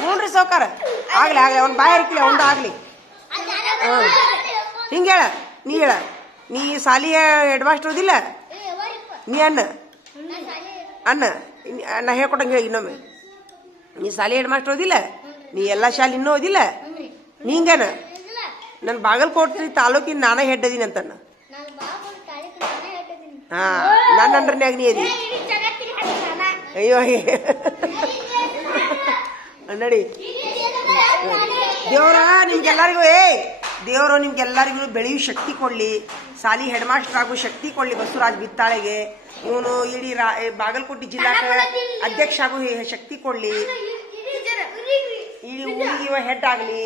ಹ್ಞೂನ್ರಿ ಸಾವ್ಕಾರ ಆಗ್ಲಿ ಅವ್ನ ಬಾಯಿ ಹರಿಕಿಲ್ಲ ಒಂದು ಆಗ್ಲಿ. ಹಿಂಗೆ ಹೇಳ ನೀ ಸಾಲಿಯ ಹೆಡ್ ಮಾಸ್ಟರ್ ಓದಿಲ್ಲ ನೀ ಅನ್ನ ನಾ ಹೇಳ್ಕೊಟ್ಟಂಗೆ ಇನ್ನೊಮ್ಮೆ ನೀ ಸಾಲಿ ಹೆಡ್ ಮಾಸ್ಟರ್ ಓದಿಲ್ಲ ನೀ ಎಲ್ಲ ಶಾಲೆ ಇನ್ನೂ ಓದಿಲ್ಲ ನೀ ಹಿಂಗನ ನನ್ನ ಬಾಗಲಕೋಟೆ ತಾಲೂಕಿನ ನಾನೇ ಹೆಡ್ ಅದೀನಿ ಅಂತ ಹಾ ನನ್ನ ಅಂಡ್ರನ್ಯಾಗ ನೀ ಅದಿ. ಅಯ್ಯೋ ನಡಿ ದೇವ್ರ ನಿಮ್ಗೆಲ್ಲರಿಗೂ ದೇವರು ನಿಮ್ಗೆಲ್ಲರಿಗೂ ಬೆಳೆಯುವ ಶಕ್ತಿ ಕೊಡ್ಲಿ, ಸಾಲಿ ಹೆಡ್ ಮಾಸ್ಟರ್ ಆಗೋ ಶಕ್ತಿ ಕೊಡ್ಲಿ. ಬಸವರಾಜ್ ಬಿತ್ತಾಳೆಗೆ ಇವನು ಇಡೀ ಬಾಗಲಕೋಟೆ ಜಿಲ್ಲಾ ಅಧ್ಯಕ್ಷ ಆಗೋ ಶಕ್ತಿ ಕೊಡ್ಲಿ, ಈ ಊರಿಗೆ ಹೆಡ್ ಆಗಲಿ.